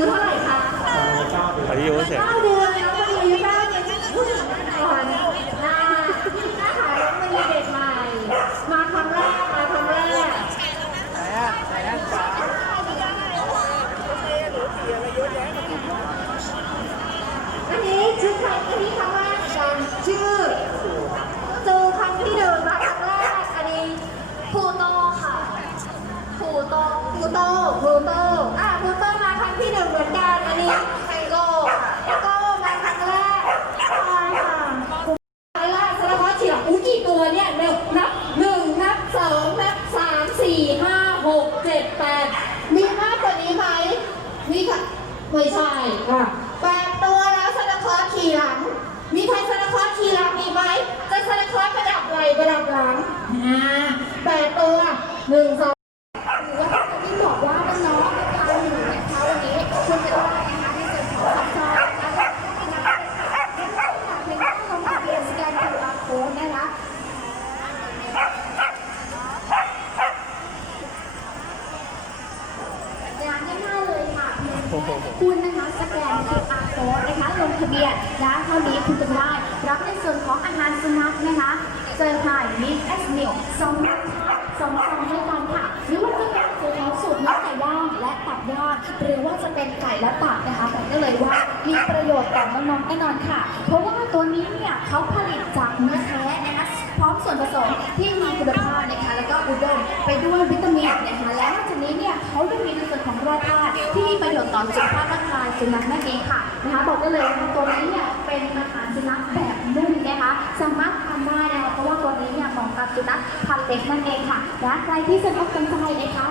ยุเท่าไหร่คะอายุเสร็จ เก้าเดือนน้องมณีอายุเก้าเดือนผู้หญิงแน่นอนนะหน้าขาน้องมณีเด็กใหม่ มาครั้งแรกมาครั้งแรก อันนี้ชื่อใครอันนี้ครั้งแรกเหมือนกันชื่อเจอครั้งที่เดินมาครั้งแรกอันนี้พลูโตค่ะพลูโตพลูโตพลูโตอะพลูโตมาครั้ง ที่หนึ่งเหมือนกันอันนี้ไทโก้ไทโก้มาครั้งแรกใช่ค่ะครั้งแรกสารพัดเฉียบอู้กี่ตัวเนี่ยเร็วนับหนึ่งนับสองนับสามสี่ห้าหกเจ็ดแปดมีมากกว่านี้ไหมมีค่ะไม่ใช่อะแปดตัวแล้วซานตาคลอสขี่หลัง มีใครซานตาคลอสขี่หลังอีไหมจะซานตาคลอสประดับไหล่ประดับหลังอ่าแปดตัวหนึ่งสองหรือว่าถ้าจะที่บอกว่าน้องๆทานอยู่นะคะวันนี้คุณจะได้นะคะในส่วนของสัญจรนะคะเพียงแค่ลงทะเบียนสแกน QR code นะคะ งานง่ายๆเลย คุณนะคะสแกน QR code นะคะลงทะเบียนนะเท่านี้คุณจะได้ รับในส่วนของอาหารสุนัขนะคะเจอค่ะมิสเอสมิลสองนัดค่ะสองซองด้วยกันค่ะหรือว่าจะเป็นตัวของสูตรเนื้อไก่ย่างและตับย่างหรือว่าจะเป็นไก่และตับนะคะบอกได้เลยว่ามีประโยชน์ต่อน้องๆแน่นอนค่ะ เพราะว่าตัวนี้เนี่ยเขาผลิตจากเนื้อแท้นะคะพร้อมส่วนผสมที่มีคุณภาพนะคะแล้วก็อุดมไปด้วยวิตามินนะคะและ นี้เนี่ยเขายังมีในส่วนของแร่ธาตุที่มีประโยชน์ต่อสุขภาพร่างกายสุนัขนั่นเองค่ะนะคะบอกได้เลยว่าตัวนี้เนี่ยเป็นอาหารสุนัขแบบนุ่มนะคะสามารถทานได้นะคะเพราะว่าตัวนี้เนี่ยเหมาะกับสุนัขพันธุ์เล็กนั่นเองค่ะและใครที่สนอกสนใจนะคะ